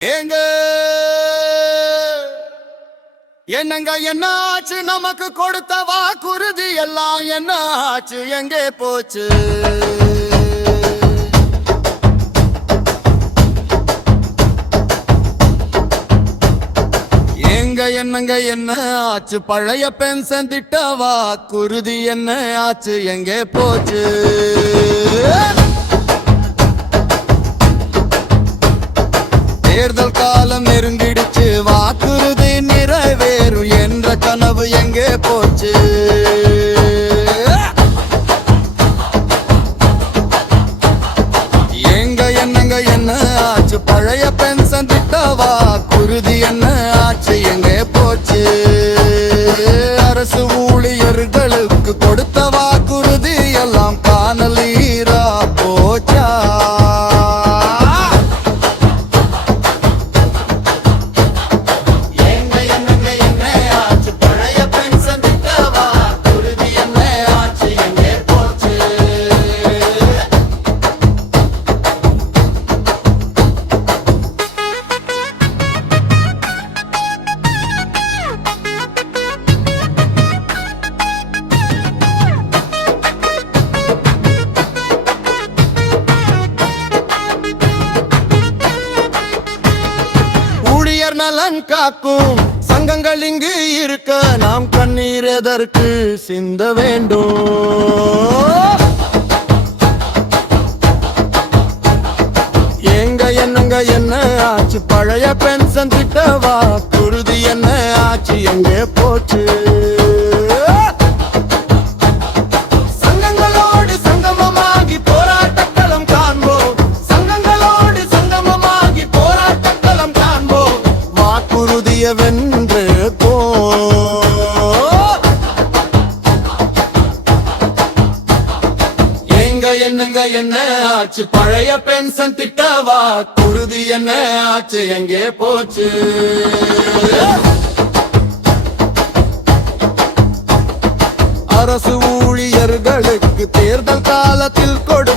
ஏங்க என்னங்க என்ன ஆச்சு? நமக்கு கொடுத்த வாக்குறுதி எல்லாம் என்ன ஆச்சு? எங்கே போச்சு? என்னங்க என்ன ஆச்சு? பழைய பென்ஷன் திட்ட வாக்குறுதி என்ன ஆச்சு? எங்கே போச்சு? தேர்தல் காலம் நெருங்கிடுச்சு, வாக்குறுதி நிறைவேறும் என்ற கனவு எங்கே போச்சு? என்னங்க என்ன ஆச்சு? பழைய பென்ஷன் திட்ட வாக்குறுதி என்ன ஆச்சு? எங்கே போச்சு? அரசு ஊழியர்களுக்கு கொடுத்த வாக்குறுதி எல்லாம் காணலீரா போச்சா? நலன் காக்கும் சங்கங்கள் இங்கு இருக்க நாம் கண்ணீர் எதற்கு சிந்த வேண்டும்? என்னங்க என்ன ஆச்சு? பழைய பென்ஷன் திட்ட வாக்குறுதி என்ன ஆச்சு? எங்கே போச்சு? வென்று போ என்னங்க என்ன ஆச்சு? பழைய பென்ஷன் திட்ட வாக்குறுதி என்ன ஆச்சு? எங்கே போச்சு? அரசு ஊழியர்களுக்கு தேர்தல் காலத்தில் கொடு